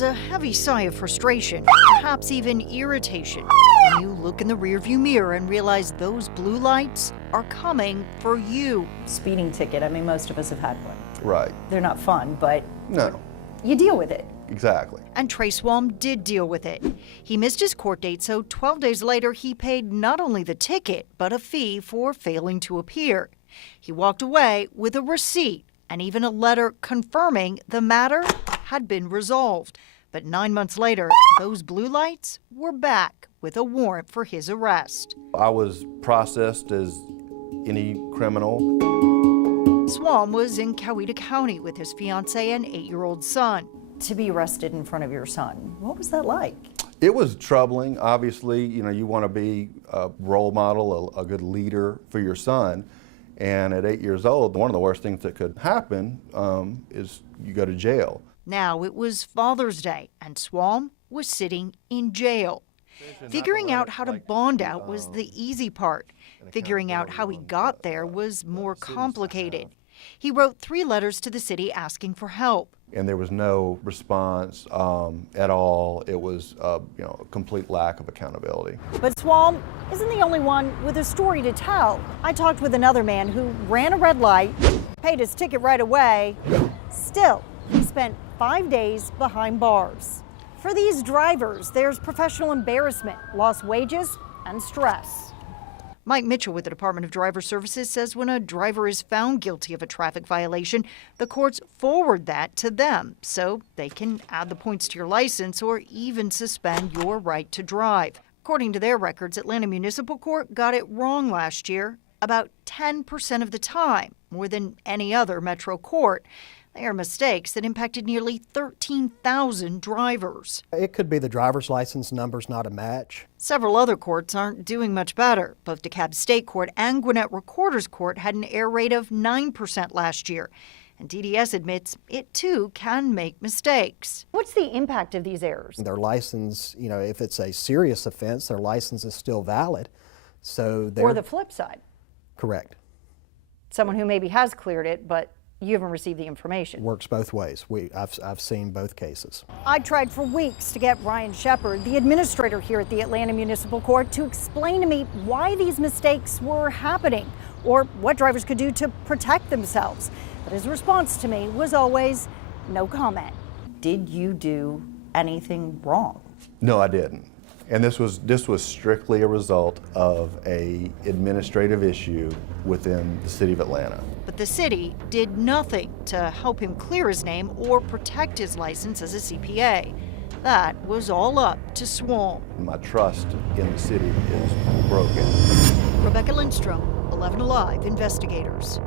There's a heavy sigh of frustration, perhaps even irritation, when you look in the rearview mirror and realize those blue lights are coming for you. Speeding ticket, I mean, most of us have had one. Right. They're not fun, but No. you deal with it. Exactly. And Trey Swalm did deal with it. He missed his court date, so 12 days later he paid not only the ticket, but a fee for failing to appear. He walked away with a receipt and even a letter confirming the matter had been resolved. But 9 months later, those blue lights were back with a warrant for his arrest. I was processed as any criminal. Swalm was in Coweta County with his fiancée and 8-year-old son. To be arrested in front of your son, what was that like? It was troubling. Obviously, you want to be a role model, a good leader for your son. And at 8 years old, one of the worst things that could happen is you go to jail. Now it was Father's Day, and Swalm was sitting in jail. Figuring out how to bond out was the easy part. Figuring out how he got there was more complicated. He wrote 3 letters to the city asking for help. And there was no response at all. It was a complete lack of accountability. But Swalm isn't the only one with a story to tell. I talked with another man who ran a red light, paid his ticket right away. Still, he spent 5 days behind bars. For these drivers, there's professional embarrassment, lost wages, and stress. Mike Mitchell with the Department of Driver Services says when a driver is found guilty of a traffic violation, the courts forward that to them so they can add the points to your license or even suspend your right to drive. According to their records, Atlanta Municipal Court got it wrong last year about 10% of the time, more than any other metro court. They are mistakes that impacted nearly 13,000 drivers. It could be the driver's license numbers not a match. Several other courts aren't doing much better. Both DeKalb State Court and Gwinnett Recorder's Court had an error rate of 9% last year. And DDS admits it too can make mistakes. What's the impact of these errors? Their license, if it's a serious offense, their license is still valid. So Or the flip side. Correct. Someone who maybe has cleared it, but you haven't received the information. Works both ways. I've seen both cases. I tried for weeks to get Ryan Shepard, the administrator here at the Atlanta Municipal Court, to explain to me why these mistakes were happening or what drivers could do to protect themselves. But his response to me was always no comment. Did you do anything wrong? No, I didn't. And this was strictly a result of an administrative issue within the city of Atlanta. But the city did nothing to help him clear his name or protect his license as a CPA. That was all up to Swalm. My trust in the city is broken. Rebecca Lindstrom, 11 Alive Investigators.